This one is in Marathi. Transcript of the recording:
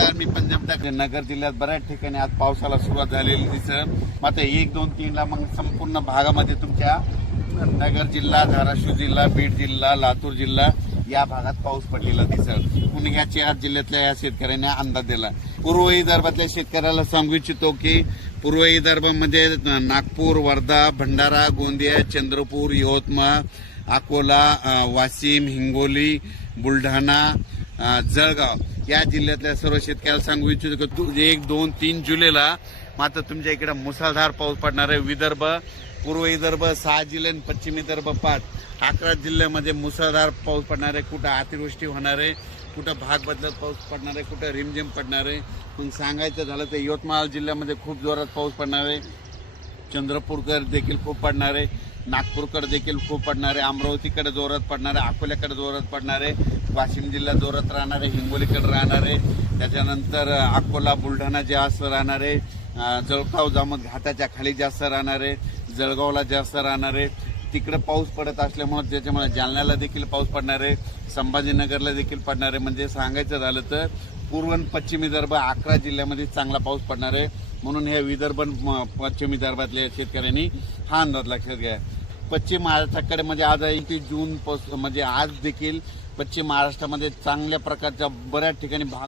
नमस्कार, मी पंजाब नगर जिल्ह्यात बऱ्याच ठिकाणी आज पावसाला सुरुवात झालेली दिसत. मात्र 1, 2, 3 ला मग संपूर्ण भागामध्ये तुमच्या नगर जिल्हा, धाराशिव जिल्हा, बीड जिल्हा, लातूर जिल्हा या भागात पाऊस पडलेला दिसत. पुणे या 4 जिल्ह्यातल्या या शेतकऱ्यांनी अंदाज दिला. पूर्व विदर्भातल्या शेतकऱ्याला सांगू इच्छितो की पूर्व विदर्भामध्ये नागपूर, वर्धा, भंडारा, गोंदिया, चंद्रपूर, यवतमाळ, अकोला, वाशिम, हिंगोली, बुलढाणा, जळगाव या जिल्ह्यातल्या सर्व शेतकऱ्याला सांगू इच्छितो की 1, 2, 3 जुलैला मात्र तुमच्या इकडे मुसळधार पाऊस पडणार आहे. विदर्भ, पूर्व विदर्भ 6 जिल्हे, पश्चिम विदर्भ 5, 11 जिल्ह्यामध्ये मुसळधार पाऊस पडणार आहे. कुठं अतिवृष्टी होणार आहे, कुठं भाग बदलत पाऊस पडणार आहे, कुठं रिमझिम पडणार आहे. पण सांगायचं झालं तर यवतमाळ जिल्ह्यामध्ये खूप जोरात पाऊस पडणार आहे. चंद्रपूरकर देखील खूप पडणार आहे, नागपूरकडे देखील खूप पडणार आहे, अमरावतीकडे जोरात पडणार आहे, अकोल्याकडे जोरात पडणार आहे, वाशिम जिल्ह्यात जोरात राहणार आहे, हिंगोलीकडे राहणार आहे, त्याच्यानंतर अकोला, बुलढाणा जास्त राहणार आहे, जळगाव जामोद घाटाच्या खाली जास्त राहणार आहे, जळगावला जास्त राहणार आहे. तिकडे पाऊस पडत असल्यामुळे त्याच्यामुळे जालन्याला देखील पाऊस पडणार आहे, संभाजीनगरला देखील पडणार आहे. म्हणजे सांगायचं झालं तर पूर्व आणि पश्चिम विदर्भ 11 जिल्ह्यामध्ये चांगला पाऊस पडणार आहे. म्हणून हे विदर्भ पश्चिम विदर्भातल्या शेतकऱ्यांनी हा अंदाज लक्षात घ्या. पश्चिम महाराष्ट्राकडे म्हणजे आज 29 जून म्हणजे आज देखील पश्चिम महाराष्ट्रामध्ये चांगल्या प्रकारच्या बऱ्याच ठिकाणी